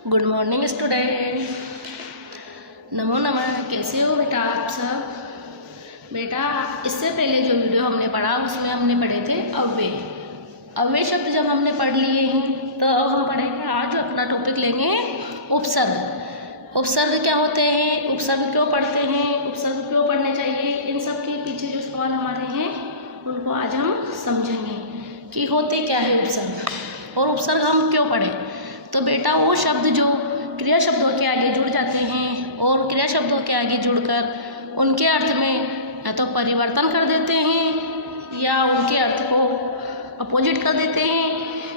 Good morning student. नमो नमः। कैसे हो बेटा आप सब? बेटा इससे पहले जो वीडियो हमने पढ़ा उसमें हमने पढ़े थे अव्यय। अव्यय शब्द जब हमने पढ़ लिए हैं तो अब हम पढ़ेंगे, आज अपना टॉपिक लेंगे उपसर्ग। उपसर्ग क्या होते हैं, उपसर्ग क्यों पढ़ते हैं, उपसर्ग क्यों पढ़ने चाहिए, इन सब के पीछे जो सवाल हमारे हैं उनको आज हम समझेंगे कि होते क्या है उपसर्ग और उपसर्ग हम क्यों पढ़ें। तो बेटा वो शब्द जो क्रिया शब्दों के आगे जुड़ जाते हैं और क्रिया शब्दों के आगे जुड़कर उनके अर्थ में या तो परिवर्तन कर देते हैं या उनके अर्थ को अपोजिट कर देते हैं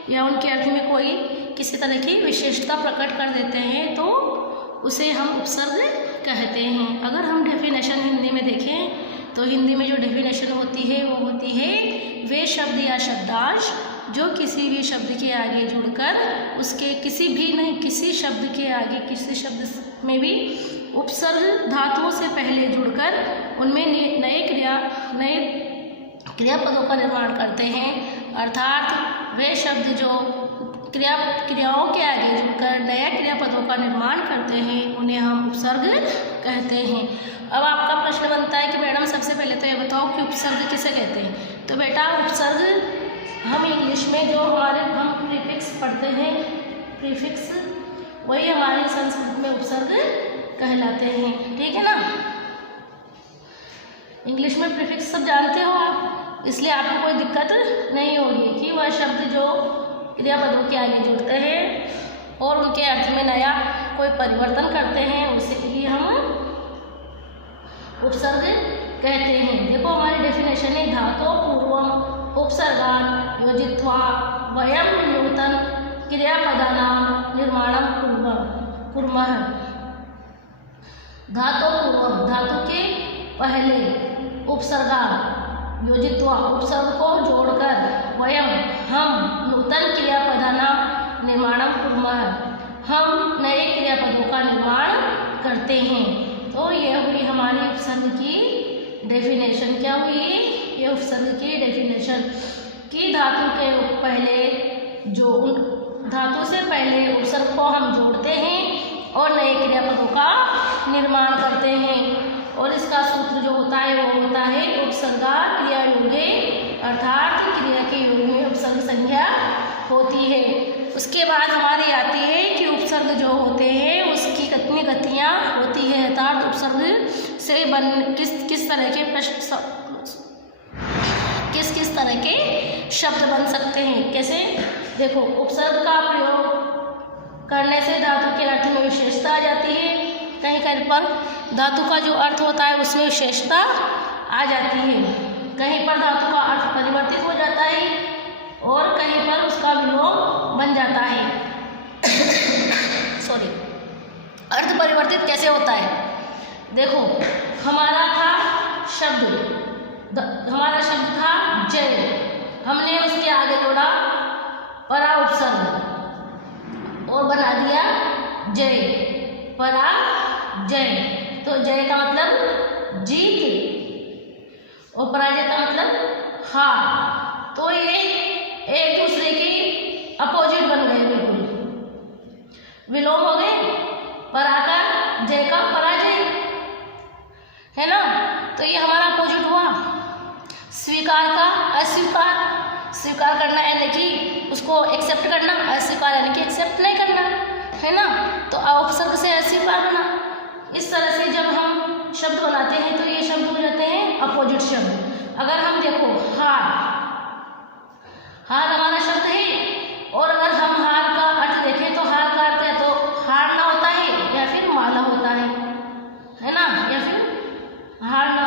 या उनके अर्थ में कोई किसी तरह की विशेषता प्रकट कर देते हैं तो उसे हम उपसर्ग कहते हैं। अगर हम डेफिनेशन हिंदी में देखें तो हिंदी में जो डेफिनेशन होती है वो होती है वे शब्द या शब्दांश जो किसी भी शब्द के आगे जुड़कर उसके किसी शब्द के आगे किसी शब्द में भी उपसर्ग धातुओं से पहले जुड़कर उनमें नए क्रियापदों का निर्माण करते हैं। अर्थात वे शब्द जो क्रियाओं के आगे जुड़कर नया क्रियापदों का निर्माण करते हैं उन्हें हम उपसर्ग कहते हैं। अब आपका प्रश्न बनता है कि मैडम सबसे पहले तो ये बताओ कि उपसर्ग किसे कहते हैं। तो बेटा उपसर्ग हम इंग्लिश में जो हम प्रीफिक्स पढ़ते हैं, प्रीफिक्स वही हमारे संस्कृत में उपसर्ग कहलाते हैं। ठीक है ना, इंग्लिश में प्रीफिक्स सब जानते हो आप, इसलिए आपको कोई दिक्कत नहीं होगी कि वह शब्द जो क्रियापदों के आगे जुड़ते हैं और उनके अर्थ में नया कोई परिवर्तन करते हैं उसे लिए हम उपसर्ग कहते हैं। देखो हमारी डेफिनेशन है धातु पूर्वम उपसर्गान योजित्वा वयम नूतन क्रियापदानां निर्माणं कुर्मः। धातु पूर्वम धातु के पहले उपसर्गान योजित्वा उपसर्ग को जोड़कर वयम हम नूतन क्रियापदानां निर्माणं कुर्मः हम नए क्रियापदों का निर्माण करते हैं। तो यह हुई हमारी उपसर्ग की डेफिनेशन। क्या हुई ये उपसर्ग की डेफिनेशन कि धातु के पहले जो धातु से पहले उपसर्ग को हम जोड़ते हैं और नए क्रियापदों का निर्माण करते हैं। और इसका सूत्र जो होता है वो होता है उपसर्गा क्रिया योगे, अर्थात क्रिया के योग में उपसर्ग संज्ञा होती है। उसके बाद हमारी आती है कि उपसर्ग जो होते हैं उसकी कितनी गतियाँ होती है, अर्थात उपसर्ग से किस तरह के किस तरह के शब्द बन सकते हैं। कैसे देखो, उपसर्ग का प्रयोग करने से धातु के अर्थ में विशेषता आ जाती है। कहीं कहीं पर धातु का जो अर्थ होता है उसमें विशेषता आ जाती है, कहीं पर धातु का अर्थ परिवर्तित हो जाता है और कहीं पर उसका विलोम बन जाता है। सॉरी, अर्थ परिवर्तित कैसे होता है? देखो हमारा शब्द था जय, हमने उसके आगे जोड़ा परा उपसर्ग और बना दिया जय, परा जय। तो जय का मतलब जीत और पराजय का मतलब हार। तो ये एक दूसरे की अपोजिट बन गए, बिल्कुल विलोम हो गए, परा का जय का पराजय, है ना। तो ये हमारा अपोजिट हुआ। स्वीकार का अस्वीकार, स्वीकार करना यानी कि उसको एक्सेप्ट करना, अस्वीकार यानी कि एक्सेप्ट नहीं करना, है ना। तो उपसर्ग से अस्वीकार करना। इस तरह से जब हम शब्द बनाते हैं तो ये शब्द हो जाते हैं अपोजिट शब्द। अगर हम देखो हार, हार हमारा शब्द है और अगर हम हार का अर्थ देखें तो हार का अर्थ है तो हारना होता है या फिर माला होता है ना, या फिर हारना।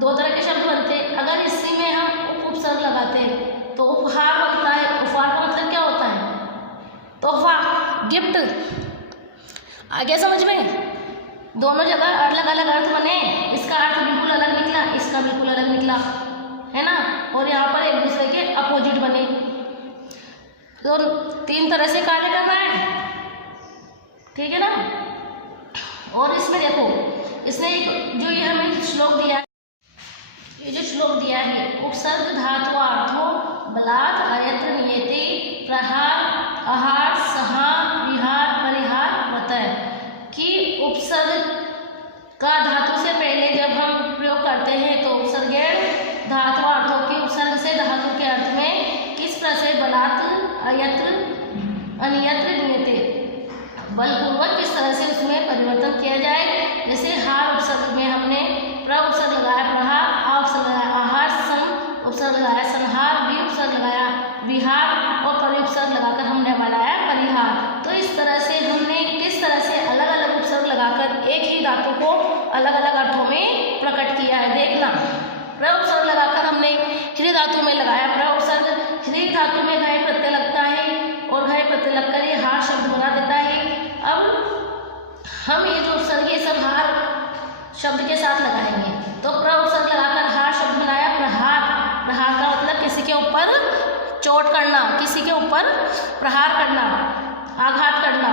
दो तरह के शब्द बनते हैं। अगर इसी में हम उपसर्ग लगाते हैं तो उपहार बनता है। उपहार का मतलब क्या होता है? तोहफा, गिफ्ट। आगे समझ में? दोनों जगह अलग अलग अर्थ बने, इसका अर्थ बिल्कुल अलग निकला, इसका बिल्कुल अलग निकला, है ना। और यहाँ पर एक दूसरे के अपोजिट बने। तो तीन तरह से कार्य कर रहा है, ठीक है ना। और इसमें देखो, इसने जो ये हमें श्लोक दिया है, ये जो श्लोक दिया है, उपसर्ग धात्वार्थो बलात् अयत्र नियते प्रहार आहार सहा विहार परिहार बलपूर्वक किस तरह से उसमें परिवर्तन किया जाए। जैसे हार उपसर्ग में हमने प्र उपसर्ग लगाया प्रहार, आ उपसर्ग लगाया आहार, सन उपसर्ग लगाया संहार, वी उपसर्ग लगाया विहार और परि उपसर्ग लगाकर हमने बनाया परिहार। तो इस तरह से हमने किस तरह से अलग अलग उपसर्ग लगाकर एक ही धातु को अलग अलग अर्थों में प्रकट किया है। देखना, प्र उपसर्ग लगाकर हमने ह्री धातु में लगाया प्र उपसर्ग, ह्री धातु में घय प्रत्यय लगता है और घय प्रत्यय लगकर ये हार शब्द बना देता है। अब हम ये जो उपसर्ग ये सब हार शब्द के साथ लगाएंगे। तो प्र उपसर्ग लगाकर हार शब्द बनाया प्रहार, प्रहार का मतलब किसी के ऊपर चोट करना, किसी के ऊपर प्रहार करना, आघात करना।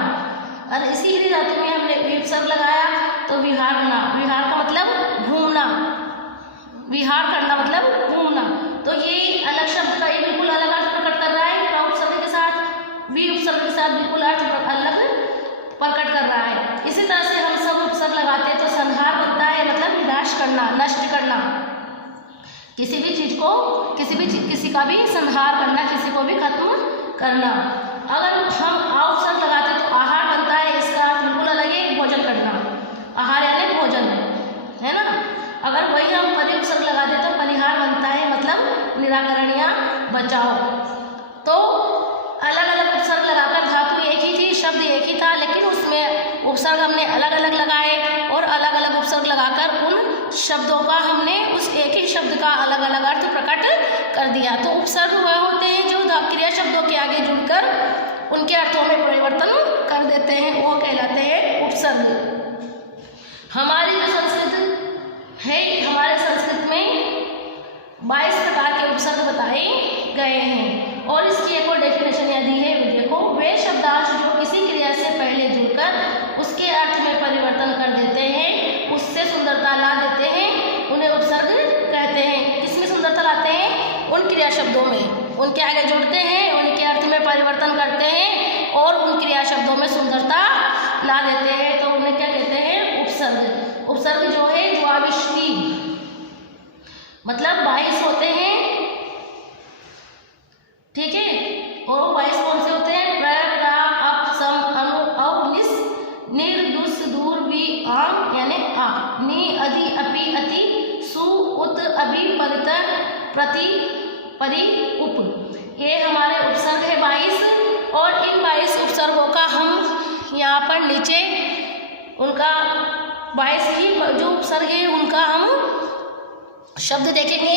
और इसी ह्री धातु में हमने उपसर्ग लगाया तो विहार बना, विहार का मतलब घूमना, विहार करना मतलब घूमना। तो ये अलग शब्द का ये बिल्कुल अलग अर्थ प्रकट कर रहा है, प्र उपसर्ग के साथ वी उपसर्ग के साथ बिल्कुल अर्थ अलग प्रकट कर रहा है। इसी तरह से हम सब उपसर्ग लगाते हैं तो संहार बनता है मतलब विनाश करना, नष्ट करना, किसी भी चीज को किसी का भी संहार करना, किसी को भी खत्म करना। अगर हम आ उपसर्ग लगाते हैं तो आहार बनता है, इसका अर्थ बिल्कुल अलग है, भोजन करना, आहार यानी भोजन है ना। अगर वही हम परि उपसर्ग लगाते हैं तो परिहार बनता है मतलब निराकरण या बचाव। तो अलग अलग उपसर्ग लगाकर धातु एक ही थी, शब्द एक ही था, लेकिन उसमें उपसर्ग हमने अलग अलग लगाए और अलग अलग उपसर्ग लगाकर उन शब्दों का हमने उस एक ही शब्द का अलग अलग अर्थ प्रकट कर दिया। तो उपसर्ग वह होते हैं जो क्रिया शब्दों के आगे जुड़कर उनके अर्थों में परिवर्तन कर देते हैं, वो कहलाते हैं उपसर्ग। हमारी जो संस्कृत है, हमारे संस्कृत में 22 प्रकार के उपसर्ग बताए गए हैं और इसकी एक और डेफिनेशन यह दी है, देखो, वे शब्दांश जो किसी क्रिया से पहले जुड़कर उसके अर्थ में परिवर्तन कर देते हैं, उससे सुंदरता ला देते हैं, उन्हें उपसर्ग कहते हैं। किसमें सुंदरता लाते हैं? उन क्रिया शब्दों में, उनके आगे जुड़ते हैं, उनके अर्थ में परिवर्तन करते हैं और उन क्रिया शब्दों में सुंदरता ला देते हैं, तो उन्हें क्या कहते हैं? उपसर्ग। उपसर्ग जो है द्वाविष्वी मतलब 22 होते हैं, ठीक है। और 22 कौन से होते हैं? प्र, प्रा, अप, सम, अनु, अव, निस, निर, दुस, दूर, वी, आम यानी आ, नि, अधि, अपि, अति, सु, उत, अभि, परित, प्रति, परि, उप। ये हमारे उपसर्ग है 22 और इन 22 उपसर्गों का हम यहाँ पर नीचे उनका 22 ही जो उपसर्ग है उनका हम शब्द देखेंगे,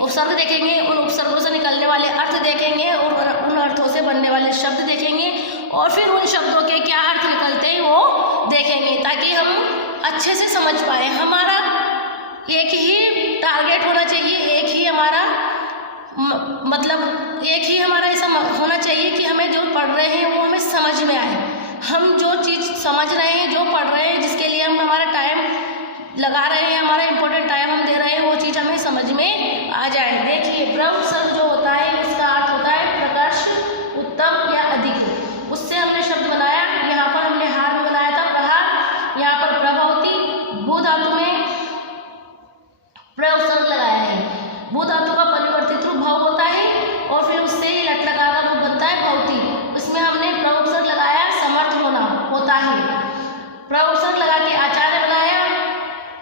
उपसर्ग देखेंगे, उन उपसर्गों से निकलने वाले अर्थ देखेंगे और उन अर्थों से बनने वाले शब्द देखेंगे और फिर उन शब्दों के क्या अर्थ निकलते हैं वो देखेंगे, ताकि हम अच्छे से समझ पाए। हमारा एक ही टारगेट होना चाहिए, एक ही हमारा मतलब एक ही हमारा ऐसा होना चाहिए कि हमें जो पढ़ रहे हैं वो हमें समझ में आए। हम जो चीज़ समझ रहे हैं, जो पढ़ रहे हैं, जिसके लिए हम हमारा टाइम लगा रहे हैं, हमारा इम्पोर्टेंट टाइम हम दे रहे हैं, वो चीज़ हमें समझ में आ जाए। देखिए, प्र उपसर्ग जो होता है इसका अर्थ होता है प्रकर्ष, उत्तम या अधिक। उससे हमने शब्द बनाया, यहाँ पर हमने हार में बनाया था प्रहार, यहाँ पर प्रभवती, भू धातु में प्र उपसर्ग लगाया है। भू धातु का परिवर्तित रूप भव होता है और फिर उससे ही लट लगा का रूप बनता है भवती। उसमें हमने प्र उपसर्ग लगाया, समर्थ होना होता है। प्र उपसर्ग लगा के आचार्य बनाया,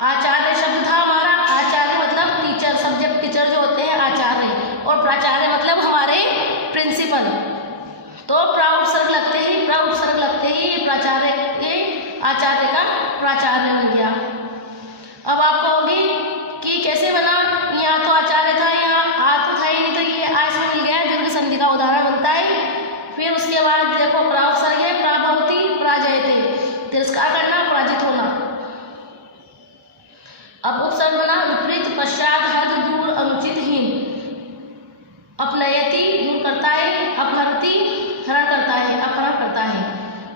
आचार्य शब्द था हमारा, आचार्य मतलब टीचर, सब्जेक्ट टीचर जो होते हैं आचार्य, और प्राचार्य मतलब हमारे प्रिंसिपल। तो प्र उपसर्ग लगते ही प्राचार्य के आचार्य का प्राचार्य बन गया। अब आप कहोगे कि कैसे बना, यहाँ तो आचार्य था, यहाँ आ तो था ही नहीं, तो ये आ इसमें मिल गया, दीर्घ संधि का उदाहरण बनता है। फिर उसके बाद देखो प्र उपसर्ग है, प्राभवती, पराजयते, तिरस्कार करना, पराजित होना। अब उपसर्ग बना विपरीत, पश्चात, हद, दूर, अनुचित, हीन। अपनयति दूर करता है, अपहरति हरण करता है, अपहरण करता है।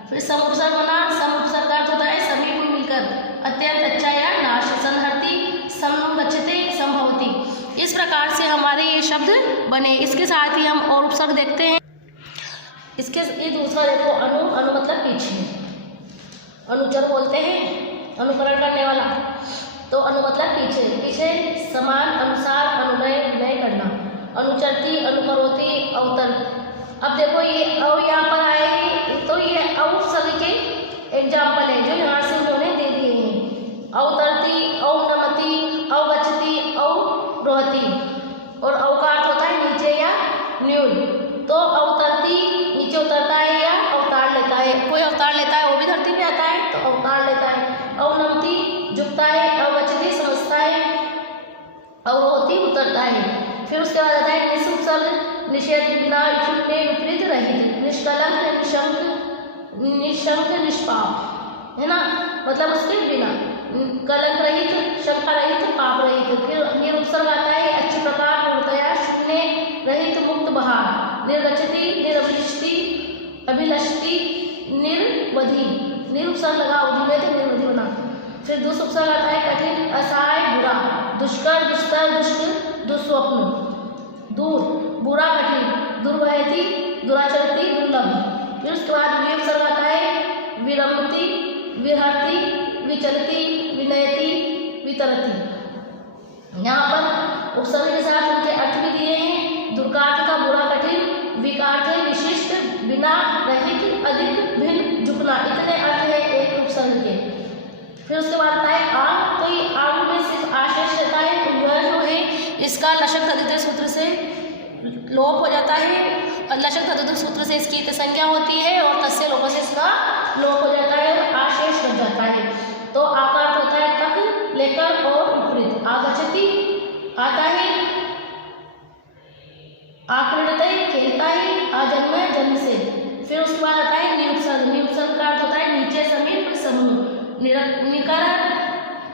फिर सम उपसर्ग बना, सम उपसर्ग का अर्थ होता है सभी गुण मिलकर, अत्यंत अच्छा या नाश, संहरति, समनुम गच्छते, संभवति। इस प्रकार से हमारे ये शब्द बने। इसके साथ ही हम और उपसर्ग देखते हैं। इसके ये दूसरा देखो, अनु, अनु मतलब पीछे, अनुचर बोलते हैं, अनुकरण करने वाला। तो अनु मतलब पीछे, पीछे समान, अनुसार, अनुनय, विनय करना। अनुचरती, अनुकरोती, अवतर। अब देखो ये अव यहाँ पर आए, तो ये अव उपसर्ग के करता है। फिर उसके बाद आता है निस उपसर्ग, निषेध, बिना, छूटने, विपरीत, रहित, निष्कलंक, निशंक, निशंक, निष्पाप, है ना, मतलब उसके बिना, कलंक रहित, शंका रहित, पाप रहित। फिर उपसर्ग आता है अच्छी प्रकार, पूर्णतया, शून्य रहित, मुक्त, बहार, निर्गच्छति, निरभिष्टि, अभिलषति, निर्वधि, निरुपसर्ग लगा अवधि में तो निर्वधि बना। फिर दुष् उपसर्ग आता है कठिन, असहाय, बुरा, दुष्कर, दुस्तर, दुष्ट, दुस्वप्न, दूर, बुरा, कठिन, दुर्वहति, दुराचरति, दुर्लभ। फिर उसके बाद वी उपसर्ग आता है विरमति, विहरति, विचलति, विनयति, वितरति। यहाँ पर उपसर्ग के साथ उनके अर्थ भी दिए हैं। दुर्गार्थ का बुरा, कठिन, विकार्थ है विशिष्ट, बिना, रहित, अधिक, भिन्न, झुकना, इतने अर्थ है एक उपसर्ग के। फिर उसके बाद आता है आंग, तो ये आंग में सिर्फ आशेष रहता है, तो वह जो है इसका लशक तद्धित सूत्र से लोप हो जाता है, लशक तद्धित सूत्र से इसकी संज्ञा होती है और तस्य लोप से इसका लोप हो जाता है और आशेष बन जाता है। तो आकार होता है तक, लेकर और विपरीत। आगच्छति आता है, आक्रीडते खेलता है, आजन्म जन्म से। फिर उसके बाद आता है निरुपसर्ग, निरुपसर्ग का अर्थ होता है नीचे, समीप, समूह, निकर,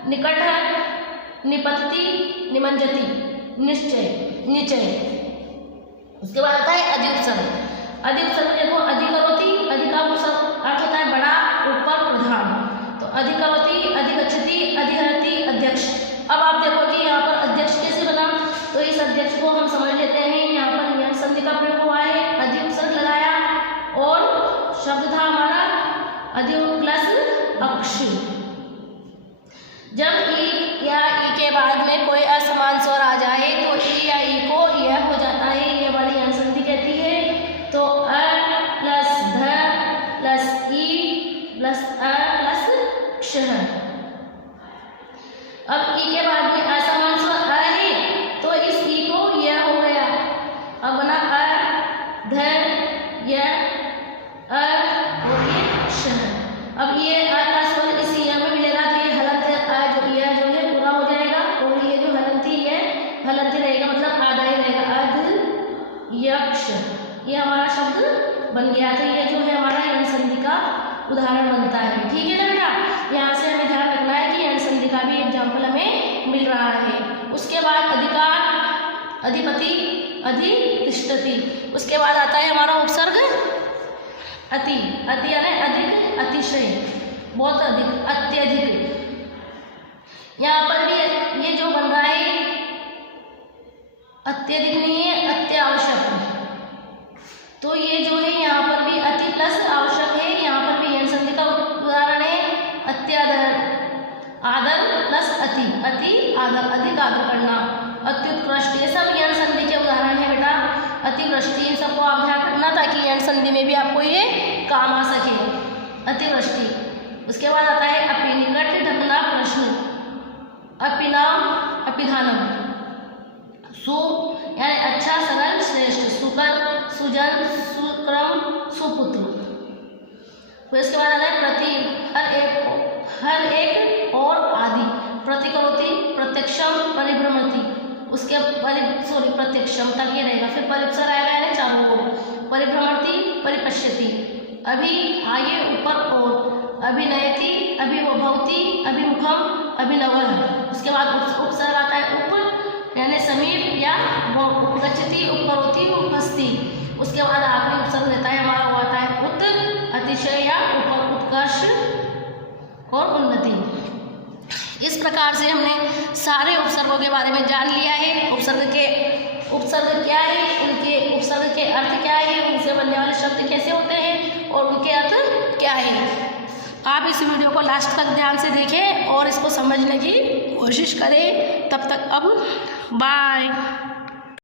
निकट, निपतति, निमंजति, निश्चय, निचय। उसके बाद आता है अधिउपसर्ग, अधिउपसर्ग देखो अधिकरोति, अधिका उपसर्ग अर्थ होता है बड़ा, ऊपर, प्रधान, तो अधिकरोति, अधिगच्छति, अधिहरति, अध्यक्ष। अब आप देखो कि यहाँ पर अध्यक्ष कैसे बना, तो इस अध्यक्ष को हम समझ लेते हैं। यहाँ पर नियम संधि का प्रयोग हुआ है, अधिउपसर्ग लगाया और शब्द था हमारा अधि प्लस अक्ष। जब ई या ई के बाद में कोई असमान स्वर आ जाए तो ई या ई को यह हो जाता है, ये वाली यम संधि कहती है। तो अ प्लस ध प्लस ई प्लस अ प्लस क्ष। अब ई के बाद में असमान स्वर अ है तो इस ई को यह हो गया, अब बना अ ध य अ और ये क्ष। अब ये अ का स्वर इस य में मिलेगा तो ये हलंत अ जो यह जो है पूरा हो जाएगा और ये जो हलंती है हलंती रहेगा, मतलब आधा ही रहेगा, अध यक्ष। ये हमारा शब्द बन गया। तो ये जो है हमारा यम संधि का उदाहरण बनता है। ठीक है ना बेटा, यहाँ से हमें ध्यान रखना है कि यम संधि का भी एग्जाम्पल हमें मिल रहा है। उसके बाद अधिकार, अधिपति, अधितिष्ठति। उसके बाद आता है हमारा उपसर्ग अति, अति यानी अधिक, अतिशय, बहुत अधिक, अत्यधिक। यहाँ पर भी ये जो बन रहा है अत्यधिक नहीं है, अत्यावश्यक। तो ये जो है यहाँ पर भी अति प्लस आवश्यक है, यहाँ पर भी यम संधि का उदाहरण है अत्यादर, आदर प्लस अति, अति आदर, अधिक आदर करना, अत्युत्कृष्ट, ये सब यम संधि के उदाहरण है बेटा। अतिवृष्टि, इन सबको आप ध्यान रखना ताकि यम संधि में भी आपको ये काम आ सके, अतिवृष्टि। उसके बाद आता है अपि, निकट, ढंगना, प्रश्न, अपिनाम, अपिधानम, सु यानी अच्छा, सरल, श्रेष्ठ, सुकर, सुजन, सुक्रम, सुपुत्र। फिर इसके बाद आता है प्रति, हर एक और आदि, प्रतिकरोति, प्रत्यक्षम, परिभ्रमति। उसके प्रत्यक्षम तक ये रहेगा। फिर परिप्सर आएगा यानी चारों ओर, परिभ्रमति, परिपश्यति, अभी आगे, ऊपर और, अभिनयति, अभिभवति, अभिमुखम, अभिनवः। उसके बाद उपसर्ग आता है उप यानी समीप या गच्छति, उपकरोति, उपस्ति। उसके बाद आखिरी उपसर्ग रहता है हमारा, वो आता है उत, अतिशय या ऊपर, उत्कर्ष और उन्नति। इस प्रकार से हमने सारे उपसर्गों के बारे में जान लिया है। उपसर्ग क्या है, उनके उपसर्ग के अर्थ क्या है, उनसे बनने वाले शब्द कैसे होते हैं और उनके अर्थ क्या है। आप इस वीडियो को लास्ट तक ध्यान से देखें और इसको समझने की कोशिश करें। तब तक अब बाय।